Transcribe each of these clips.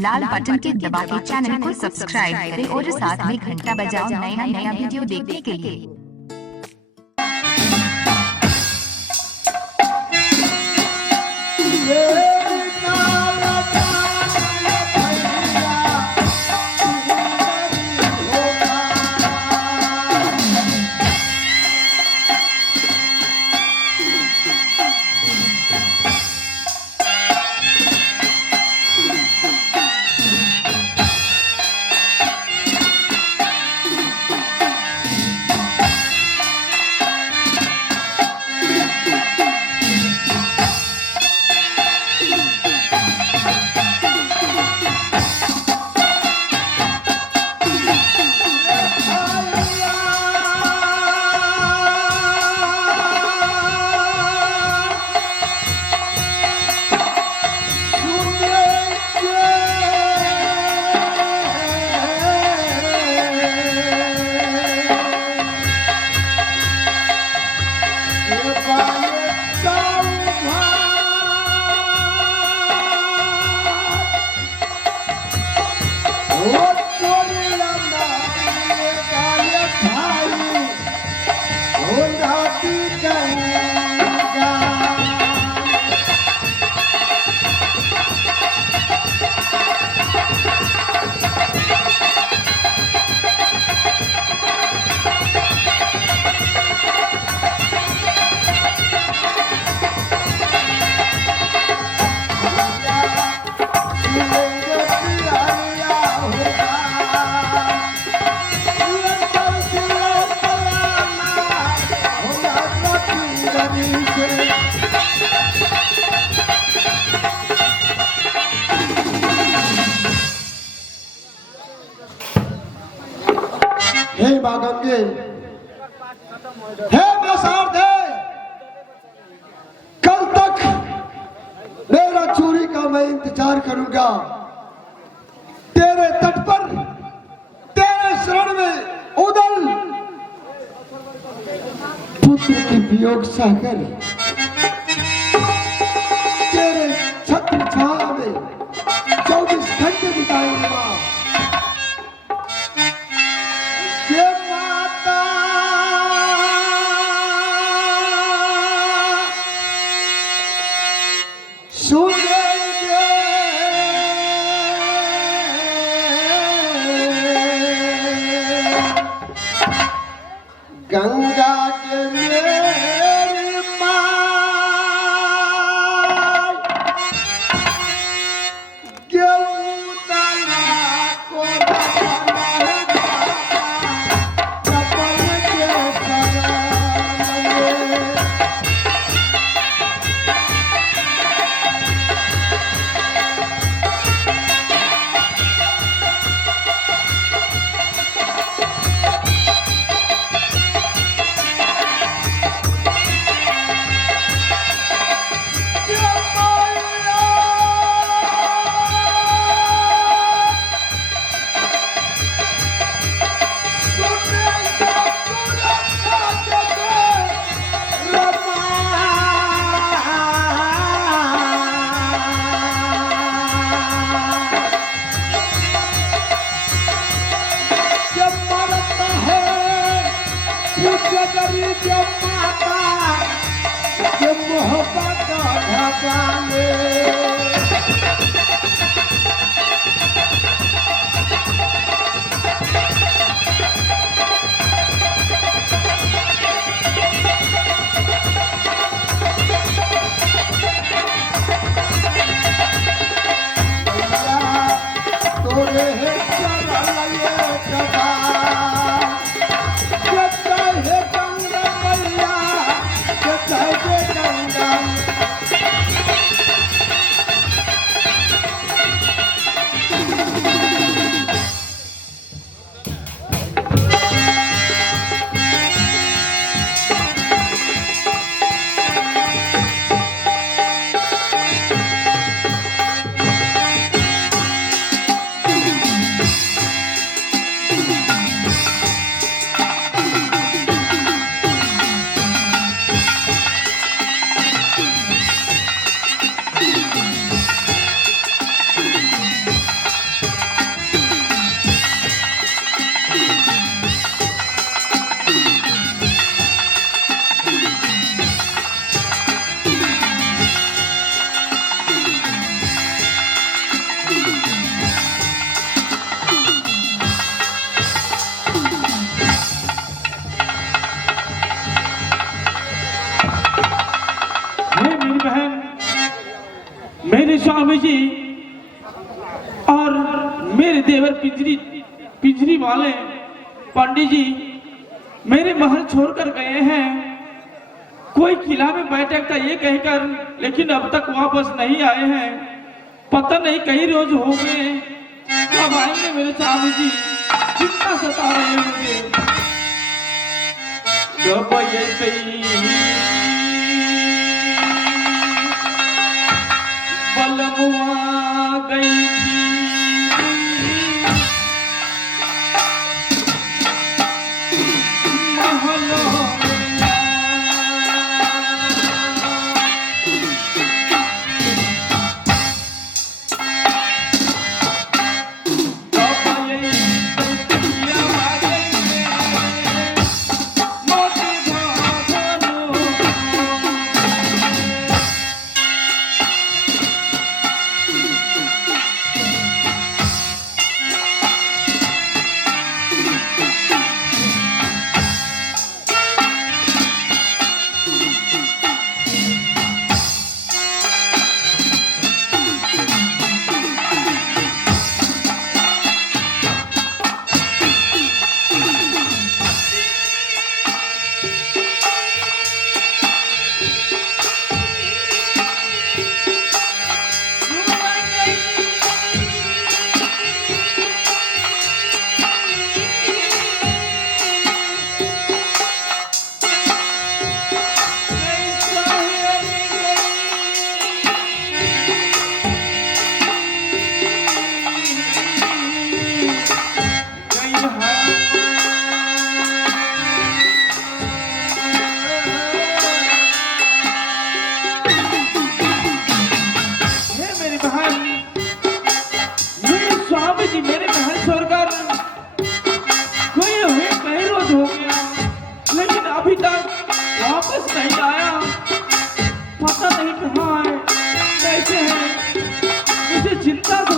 लाल बटन के दबा के चैनल को सब्सक्राइब करें और साथ में घंटा बजाओ नया नया वीडियो देखने के लिए। हे बागंगे, हे मसारदे, कल तक मेरा चोरी का मैं इंतजार करूंगा। तेरे तट पर, तेरे शरण में उदल पुत्र की वियोग सहकर तेरे छत्र छाया में 24 घंटे बिताऊंगा। गंगा के मेरी माँ मोहब्बत का ढाले जी और मेरे देवर पिंजरी वाले पंडित जी मेरे महल छोड़कर गए हैं। कोई किला में बैठक था ये कहकर, लेकिन अब तक वापस नहीं आए हैं। पता नहीं कई रोज हो गए, कब आएंगे मेरे स्वामी जी? कितना सता रहे हैं मुझे। बलमुआ गई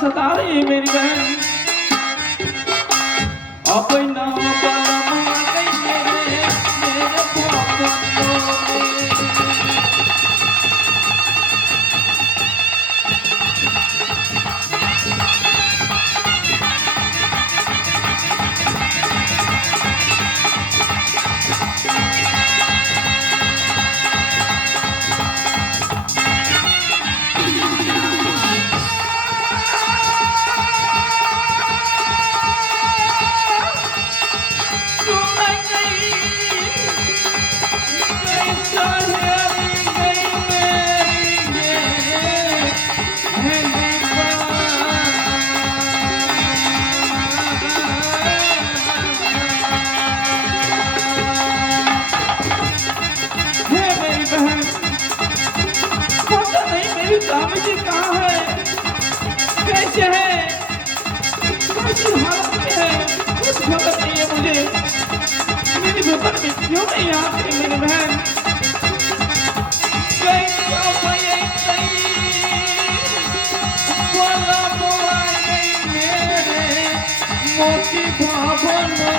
सता रही है मेरी बहन। अपना बलमुआ गई मेरे स्वामी जी कहाँ है, कैसे है, कैसी हालत में है, कुछ खबर नहीं है मुझे। मेरी भूतन में क्यों नहीं आती मेरी बहन? मोती भावनो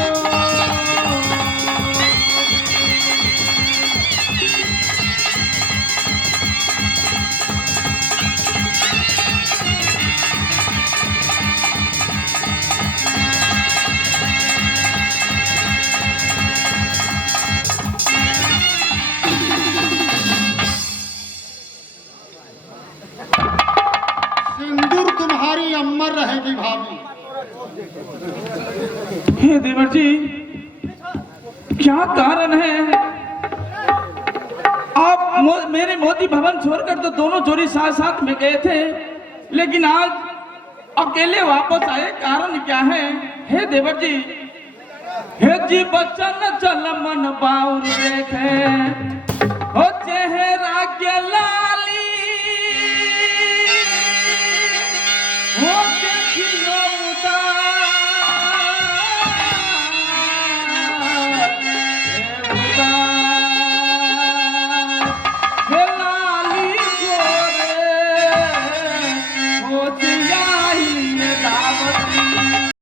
अमर रहेगी भाभी। हे देवर जी, क्या कारण है? आप मेरे मोती भवन छोड़कर तो दोनों जोड़ी साथ साथ में गए थे, लेकिन आज अकेले वापस आए, कारण क्या है? हे देवर जी, हे जी बचन चल मन बाउर देखे, हो चेहरा के लाल